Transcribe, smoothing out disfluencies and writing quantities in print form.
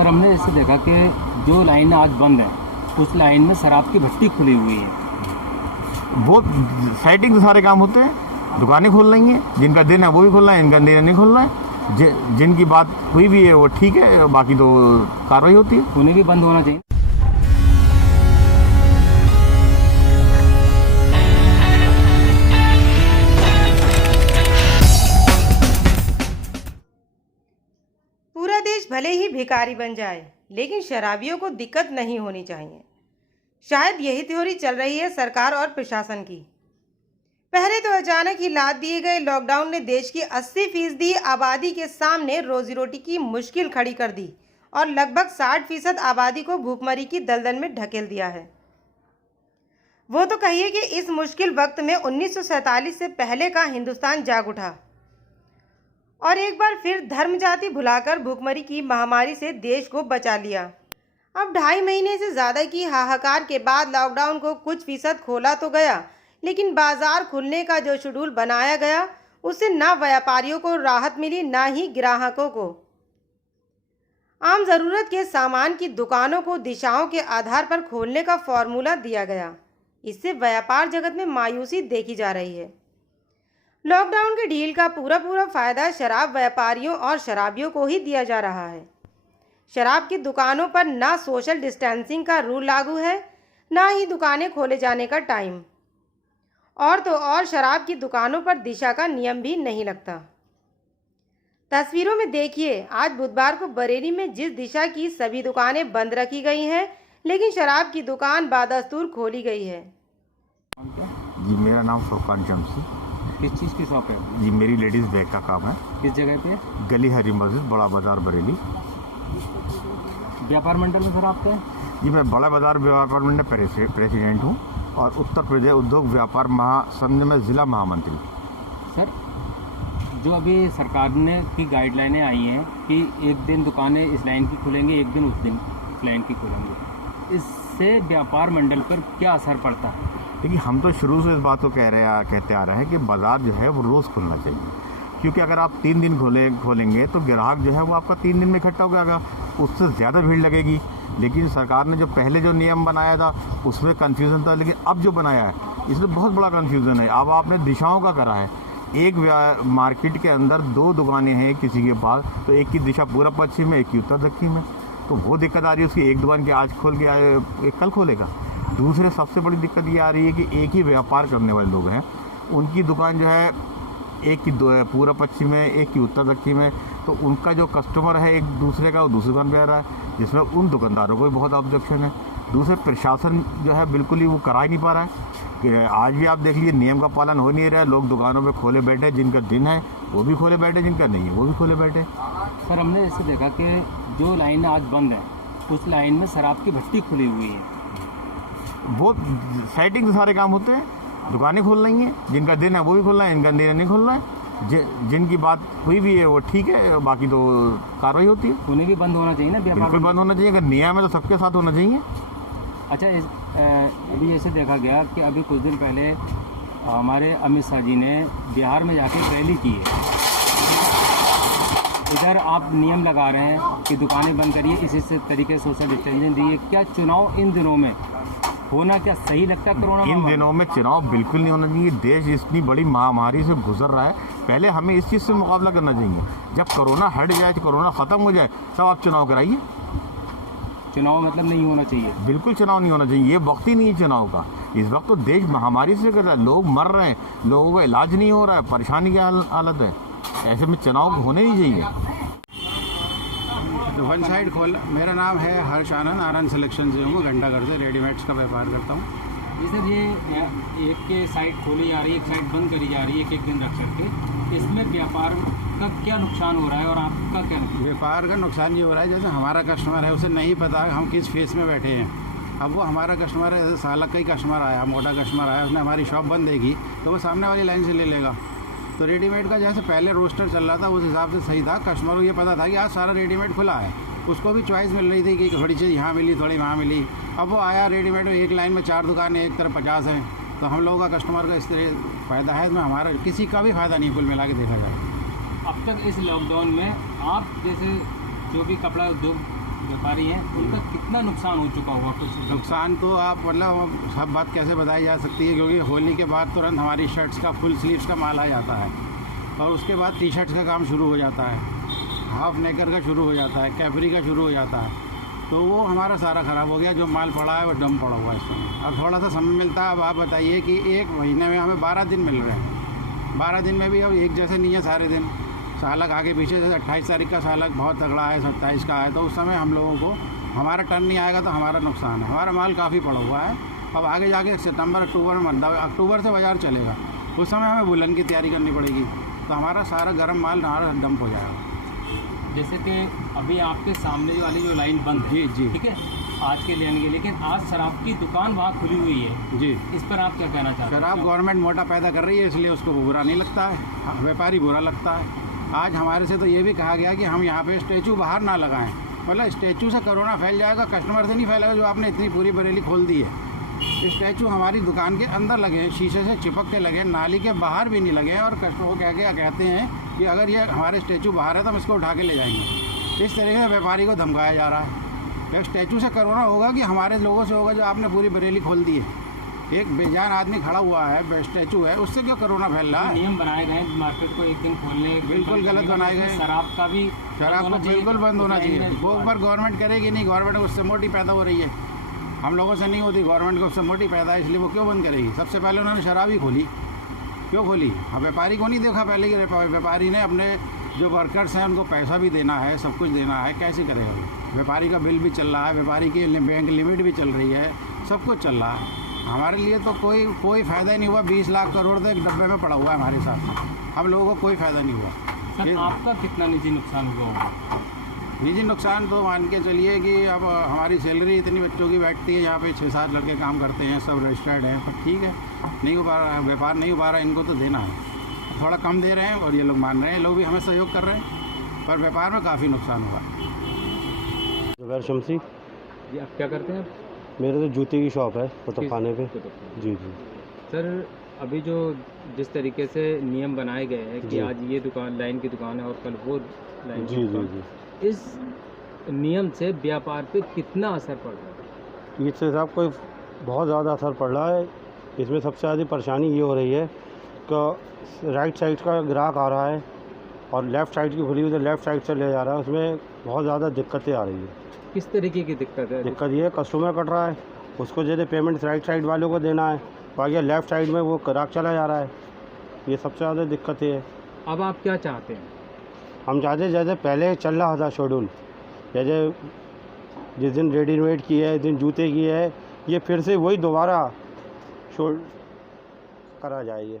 Sir हमने इससे देखा कि जो लाइन आज बंद है उस लाइन में शराब की भट्टी खुली हुई है। वो साइटिंग से सारे काम होते हैं, दुकानें खोल रही हैं, जिनका दिन है वो भी खोल रहा है, इनका दिन नहीं खोल रहा है। जिनकी बात हुई भी है वो ठीक है, बाकी तो कार्रवाई होती है। उन्हें भी बंद होना चाहिए। पूरा देश भले ही भिखारी बन जाए, लेकिन शराबियों को दिक्कत नहीं होनी चाहिए। शायद यही थ्योरी चल रही है सरकार और प्रशासन की। पहले तो अचानक ही लाद दिए गए लॉकडाउन ने देश की 80% आबादी के सामने रोजी रोटी की मुश्किल खड़ी कर दी और लगभग 60% आबादी को भूखमरी की दलदल में ढकेल दिया है। वो तो कहिए कि इस मुश्किल वक्त में 1947 से पहले का हिंदुस्तान जाग उठा और एक बार फिर धर्म जाति भुलाकर भूखमरी की महामारी से देश को बचा लिया। अब 2.5 महीने से ज़्यादा की हाहाकार के बाद लॉकडाउन को कुछ फीसद खोला तो गया, लेकिन बाजार खुलने का जो शेड्यूल बनाया गया उससे ना व्यापारियों को राहत मिली, ना ही ग्राहकों को। आम ज़रूरत के सामान की दुकानों को दिशाओं के आधार पर खोलने का फॉर्मूला दिया गया। इससे व्यापार जगत में मायूसी देखी जा रही है। लॉकडाउन के डील का पूरा फ़ायदा शराब व्यापारियों और शराबियों को ही दिया जा रहा है। शराब की दुकानों पर ना सोशल डिस्टेंसिंग का रूल लागू है, ना ही दुकानें खोले जाने का टाइम, और तो और शराब की दुकानों पर दिशा का नियम भी नहीं लगता। तस्वीरों में देखिए, आज बुधवार को बरेली में जिस दिशा की सभी दुकानें बंद रखी गई हैं, लेकिन शराब की दुकान बादस्तूर खोली गई है। जी मेरा नाम फुरकान शमसी। किस चीज़ की शॉप है? जी मेरी लेडीज़ बैग का काम है। किस जगह पे? गली हरी मस्जिद, बड़ा बाजार, बरेली। व्यापार मंडल में सर आपका? जी मैं बड़ा बाजार व्यापार मंडल प्रेसिडेंट हूँ और उत्तर प्रदेश उद्योग व्यापार महासंघ में ज़िला महामंत्री। सर जो अभी सरकार ने की गाइडलाइनें आई हैं कि एक दिन दुकानें इस लाइन की खुलेंगी, एक दिन उस दिन इस लाइन की खुलेंगी, इससे व्यापार मंडल पर क्या असर पड़ता है? देखिए हम तो शुरू से इस बात को कहते आ रहे हैं कि बाज़ार जो है वो रोज़ खुलना चाहिए, क्योंकि अगर आप 3 दिन खोलेंगे तो ग्राहक जो है वो आपका 3 दिन में इकट्ठा हो जाएगा, उससे ज़्यादा भीड़ लगेगी। लेकिन सरकार ने जो पहले जो नियम बनाया था उसमें कन्फ्यूज़न था, लेकिन अब जो बनाया है इसमें बहुत बड़ा कन्फ्यूज़न है। अब आपने दिशाओं का करा है, एक मार्केट के अंदर 2 दुकानें हैं किसी के पास, तो एक की दिशा पूर्व पश्चिम में, एक की उत्तर दक्षिण में, तो वो दिक्कत आ रही है। उसकी एक दुकान के आज खोल के आए, एक कल खोलेगा। दूसरे सबसे बड़ी दिक्कत ये आ रही है कि एक ही व्यापार करने वाले लोग हैं, उनकी दुकान जो है एक की पूर्व पश्चिम में, एक की उत्तर दक्षिण में, तो उनका जो कस्टमर है एक दूसरे का वो दूसरी दुकान पे आ रहा है, जिसमें उन दुकानदारों को भी बहुत ऑब्जेक्शन है। दूसरे प्रशासन जो है बिल्कुल ही वो करा ही नहीं पा रहा है कि आज भी आप देख लीजिए नियम का पालन हो नहीं रहा है। लोग दुकानों पे खोले बैठे, जिनका दिन है वो भी खोले बैठे, जिनका नहीं है वो भी खोले बैठे। सर हमने इससे देखा कि जो लाइन आज बंद है उस लाइन में शराब की भट्टी खुली हुई है। वो साइटिंग से सारे काम होते हैं, दुकानें खोल रही हैं, जिनका दिन है वो भी खोल रहा है, इनका दिन नहीं खोल रहा है। जिनकी बात हुई भी है वो ठीक है, बाकी तो कार्रवाई होती है। उन्हें भी बंद होना चाहिए ना व्यापार? बिल्कुल बंद होना चाहिए, अगर नियम है तो सबके साथ होना चाहिए। अच्छा अभी ऐसे देखा गया कि अभी कुछ दिन पहले हमारे अमित शाह जी ने बिहार में जाकर रैली की है। इधर आप नियम लगा रहे हैं कि दुकानें बंद करिए, इसी से तरीके से सोशल डिस्टेंसिंग दिए। क्या चुनाव इन दिनों में होना क्या सही लगता है? कोरोना इन दिनों में चुनाव बिल्कुल नहीं होना चाहिए। देश इतनी बड़ी महामारी से गुजर रहा है, पहले हमें इस चीज़ से मुकाबला करना चाहिए। जब कोरोना हट जाए, कोरोना ख़त्म हो जाए, तब आप चुनाव कराइए। चुनाव मतलब नहीं होना चाहिए? बिल्कुल चुनाव नहीं होना चाहिए, ये वक्त ही नहीं है चुनाव का। इस वक्त तो देश महामारी से कर रहा है, लोग मर रहे हैं, लोगों का इलाज नहीं हो रहा है, परेशानी की हालत है। ऐसे में चुनाव होने नहीं चाहिए। तो वन साइड खोल। मेरा नाम है हर्ष आनंद, आनंद सिलेक्शन से हूँ, घंटाघर से रेडीमेड्स का व्यापार करता हूँ। जी सर, ये एक के साइड खोली जा रही है, एक साइड बंद करी जा रही है, एक दिन रख सकते, इसमें व्यापार का क्या नुकसान हो रहा है और आपका क्या नुकसान? व्यापार का नुकसान ये हो रहा है, जैसे हमारा कस्टमर है उसे नहीं पता हम किस फेस में बैठे हैं। अब वो हमारा कस्टमर है, जैसे सालक का ही कस्टमर आया, मोटा कस्टमर आया, उसने हमारी शॉप बंद देगी तो वो सामने वाली लाइन से ले लेगा। तो रेडीमेड का जैसे पहले रोस्टर चल रहा था उस हिसाब से सही था, कस्टमर को ये पता था कि आज सारा रेडीमेड खुला है, उसको भी चॉइस मिल रही थी कि थोड़ी चीज़ यहाँ मिली, थोड़ी वहाँ मिली। अब वो आया रेडीमेड में, एक लाइन में 4 दुकानें, एक तरफ 50 हैं, तो हम लोगों का कस्टमर का इस तरह फ़ायदा है, इसमें हमारा किसी का भी फ़ायदा नहीं कुल मिला के देखा जाए। अब तक इस लॉकडाउन में आप जैसे जो भी कपड़ा उद्योग व्यापारी हैं उनका कितना नुकसान हो चुका होगा कुछ? नुकसान तो आप मतलब सब बात कैसे बताई जा सकती है, क्योंकि होली के बाद तुरंत हमारी शर्ट्स का फुल स्लीव्स का माल आ जाता है और उसके बाद टी शर्ट्स का काम शुरू हो जाता है, हाफ नेकर का शुरू हो जाता है, कैपरी का शुरू हो जाता है। तो वो हमारा सारा ख़राब हो गया। जो माल पड़ा है वो डम पड़ा हुआ है इस समय। अब थोड़ा सा समय मिलता है। अब आप बताइए कि एक महीने में हमें 12 दिन मिल रहे हैं, 12 दिन में भी अब एक जैसे नहीं है सारे दिन। सालक आगे पीछे, जैसे 28 तारीख का सालक बहुत तगड़ा है, 27 का है, तो उस समय हम लोगों को हमारा टर्न नहीं आएगा तो हमारा नुकसान है। हमारा माल काफ़ी पड़ा हुआ है। अब आगे जाके सितंबर अक्टूबर में अक्टूबर से बाज़ार चलेगा, उस समय हमें बुलन की तैयारी करनी पड़ेगी, तो हमारा सारा गर्म माल हमारा डंप हो जाएगा। जैसे कि अभी आपके सामने वाली जो लाइन बंद है, जी। ठीक है, आज के लेने के, लेकिन आज शराब की दुकान वहाँ खुली हुई है जी। इस पर आप क्या कहना चाहते हैं? शराब गवर्नमेंट मोटा पैदा कर रही है, इसलिए उसको बुरा नहीं लगता है, व्यापारी बुरा लगता है। आज हमारे से तो ये भी कहा गया कि हम यहाँ पे स्टैचू बाहर ना लगाएं, मतलब स्टैचू से कोरोना फैल जाएगा, कस्टमर से नहीं फैलेगा। जो आपने इतनी पूरी बरेली खोल दी है, स्टैचू हमारी दुकान के अंदर लगे हैं, शीशे से चिपक के लगे, नाली के बाहर भी नहीं लगे हैं। और कस्टमर क्या कहते हैं कि अगर ये हमारे स्टैचू बाहर है तो हम इसको उठा के ले जाएंगे। इस तरीके से व्यापारी को धमकाया जा रहा है। एक स्टैचू से कोरोना होगा कि हमारे लोगों से होगा जो आपने पूरी बरेली खोल दी है। एक बेजान आदमी खड़ा हुआ है, स्टैचू है, उससे क्यों कोरोना फैल रहा है? नियम बनाए गए हैं मार्केट को एक दिन खोलने, बिल्कुल गलत बनाए गए। शराब का भी शराब को बिल्कुल बंद होना चाहिए। वो ऊपर गवर्नमेंट करेगी नहीं, गवर्नमेंट उससे मोटी पैदा हो रही है, हम लोगों से नहीं होती, गवर्नमेंट को उससे मोटी पैदा है, इसलिए वो क्यों बंद करेगी? सबसे पहले उन्होंने शराब ही खोली, क्यों खोली? हाँ, व्यापारी को नहीं देखा पहले कि व्यापारी ने अपने जो वर्कर्स हैं उनको पैसा भी देना है, सब कुछ देना है, कैसे करेगा वो? व्यापारी का बिल भी चल रहा है, व्यापारी की बैंक लिमिट भी चल रही है, सब कुछ चल रहा है। हमारे लिए तो कोई फ़ायदा ही नहीं हुआ। 20 लाख करोड़ तो एक डब्बे में पड़ा हुआ है हमारे साथ, हम लोगों को कोई फ़ायदा नहीं हुआ। सर, आपका कितना निजी नुकसान हुआ होगा? निजी नुकसान तो मान के चलिए कि अब हमारी सैलरी इतनी बच्चों की बैठती है, यहाँ पे 6-7 लड़के काम करते हैं, सब रजिस्टर्ड हैं, पर ठीक है, नहीं हो पा रहा है, व्यापार नहीं हो पा रहा है, इनको तो देना है। थोड़ा कम दे रहे हैं और ये लोग मान रहे हैं, लोग भी हमें सहयोग कर रहे हैं, पर व्यापार में काफ़ी नुकसान हुआ। जुबैर शमसी। जी, आप क्या करते हैं? मेरे तो जूते की शॉप है कुतुब खाने पे। जी जी। सर, अभी जो जिस तरीके से नियम बनाए गए हैं कि जी। आज ये दुकान लाइन की दुकान है और कल वो लाइन की जी जी दुकान, जी। इस नियम से व्यापार पे कितना असर पड़ रहा है? इससे साहब कोई बहुत ज़्यादा असर पड़ रहा है। इसमें सबसे ज़्यादा परेशानी ये हो रही है कि राइट साइड का ग्राहक आ रहा है और लेफ़्ट साइड की खुली हुई तो लेफ़्ट साइड से ले जा रहा है, उसमें बहुत ज़्यादा दिक्कतें आ रही है। किस तरीके की दिक्कत है? दिक्कत ये है कस्टमर कट रहा है, उसको जैसे पेमेंट राइट साइड वालों को देना है, बाकी लेफ़्ट साइड में वो ग्राहक चला जा रहा है, ये सबसे ज़्यादा दिक्कतें है। अब आप क्या चाहते हैं? हम चाहते हैं जैसे पहले चल रहा था शेड्यूल, जैसे जिस दिन रेडीमेड की है, जिस दिन जूते की है, ये फिर से वही दोबारा शो करा जाए ये।